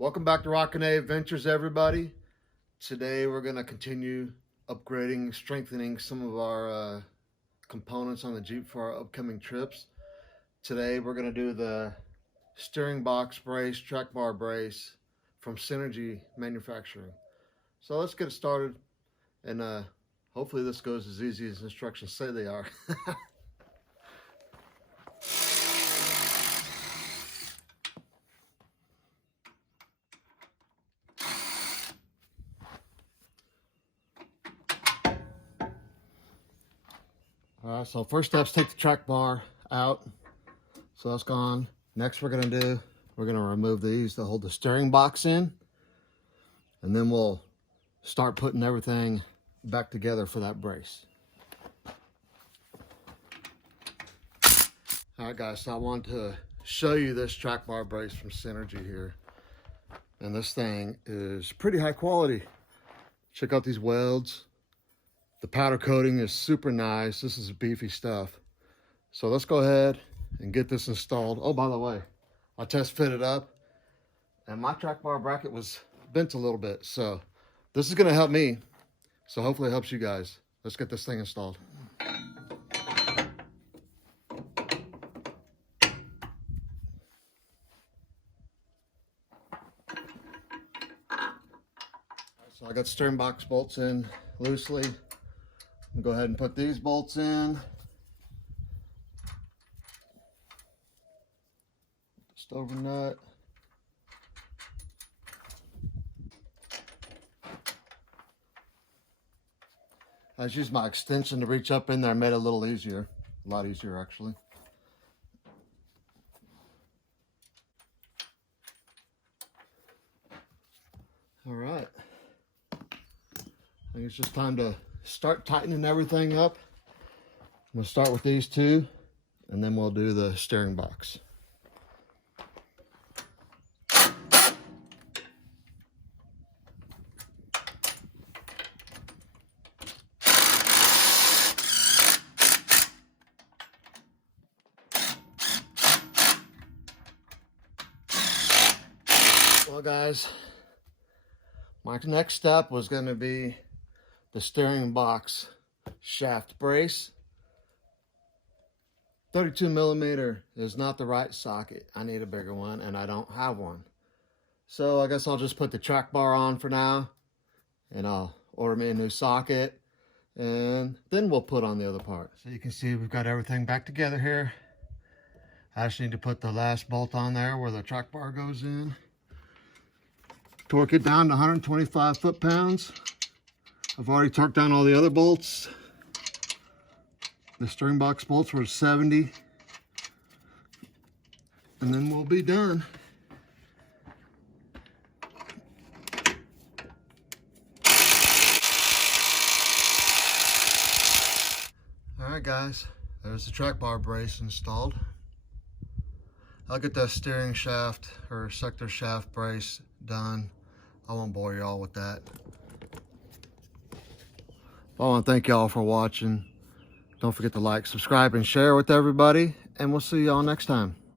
Welcome back to Rockin Adventures, everybody. Today we're going to continue upgrading, strengthening some of our components on the Jeep for our upcoming trips. Today we're going to do the steering box brace, track bar brace from Synergy Manufacturing. So let's get started, and hopefully this goes as easy as instructions say they are. All right, so first step's take the track bar out. So that's gone. Next we're gonna remove these to hold the steering box in. And then we'll start putting everything back together for that brace. All right guys, so I want to show you this track bar brace from Synergy here. And this thing is pretty high quality. Check out these welds. The powder coating is super nice. This is beefy stuff. So let's go ahead and get this installed. Oh, by the way, I test fitted up and my track bar bracket was bent a little bit. So this is gonna help me. So hopefully it helps you guys. Let's get this thing installed. So I got steering box bolts in loosely. Go ahead and put these bolts in. Stover nut. I just used my extension to reach up in there and made it a little easier. A lot easier actually. All right. I think it's just time to start tightening everything up. We'll start with these two, and then we'll do the steering box. Well guys, my next step was going to be the steering box shaft brace. 32 millimeter is not the right socket. I need a bigger one and I don't have one. So I guess I'll just put the track bar on for now, and I'll order me a new socket, and then we'll put on the other part. So you can see we've got everything back together here. I just need to put the last bolt on there where the track bar goes in. Torque it down to 125 foot-pounds. I've already torqued down all the other bolts. The steering box bolts were 70. And then we'll be done. All right guys, there's the track bar brace installed. I'll get that steering shaft or sector shaft brace done. I won't bore you all with that. I want to thank y'all for watching. Don't forget to like, subscribe, and share with everybody, and we'll see y'all next time.